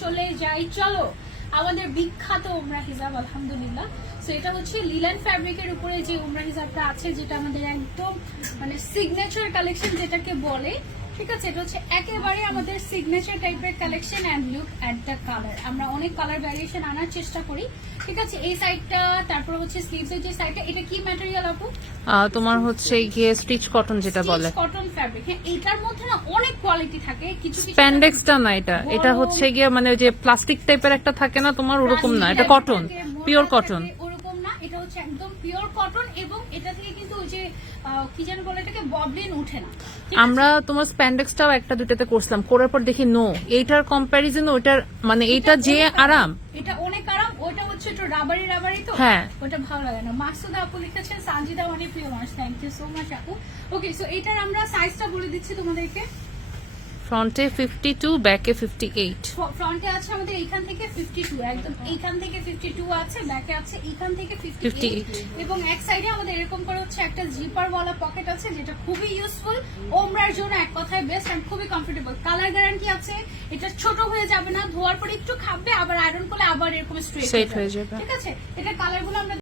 চলে যাই, চলো আমাদের বিখ্যাত উমরা হিজাব। আলহামদুলিল্লাহ, সো এটা হচ্ছে লিলেন ফ্যাব্রিকের উপরে যে উমরা হিজাবটা আছে, যেটা আমাদের একদম মানে সিগনেচার কালেকশন যেটাকে বলে। ঠিক আছে, এটা হচ্ছে একেবারে আমাদের সিগনেচার টাইপের collection. And look at the colour, আমরা অনেক কালার ভ্যারিয়েশন আনার চেষ্টা করি। ঠিক আছে, এই সাইডটা, তারপর হচ্ছে স্লিভস এর যে সাইডটা, এটা কি ম্যাটেরিয়াল আপু? তোমার হচ্ছে গিয়ে স্টিচ কটন যেটা বলে, কটন ফ্যাব্রিক। হ্যাঁ, এটার মধ্যে না অনেক কোয়ালিটি থাকে, কিছু কিছু স্প্যান্ডেক্সটা না, এটা হচ্ছে গিয়ে মানে ওই যে প্লাস্টিক টাইপের একটা থাকে না তোমার, ওরকম না, এটা কটন, পিওর কটন। ওরকম না, এটা হচ্ছে একদম পিওর কটন। এবং এটা থেকে কিন্তু ওই যে কি যেন বলে এটাকে, ববলিন উঠে না। আমরা তোমার স্প্যান্ডেক্সটাও একটা দুটাতে করছিলাম, করার পর দেখি নো, এইটার কম্প্যারিজন ওইটার মানে এইটা যে আরাম, এটা অনেক আরাম। ওটা হচ্ছে একটু রাবারি রাবারি, তো হ্যাঁ ওটা ভালো লাগে না। মাসুদা আপু লিখেছেন, সানজিদা অনেক প্রিয় মানুষ, থ্যাংক ইউ সো মাচ আপু। ওকে, সো এটার আমরা সাইজটা বলে দিচ্ছি তোমাদেরকে। ফ্রন্টে 52, ব্যাকে 58। ফ্রন্টে আছে আমাদের এইখান থেকে 52, একদম এইখান থেকে 52 আছে, ব্যাকে আছে এইখান থেকে 58, এবং এক সাইডে আমাদের এরকম করে হচ্ছে একটা জিপার ওয়ালা পকেট আছে, যেটা খুবই ইউজফুল ওমরার জন্য, এক কথায় বেস্ট এন্ড খুবই কমফোর্টেবল। কালার গ্যারান্টি আছে, এটা ছোট হয়ে যাবে না, ধোয়ার পরে একটু খাবে, আবার আয়রন করলে আবার এরকম স্ট্রেট হয়ে যাবে। ঠিক আছে, এটা কালারগুলো আমরা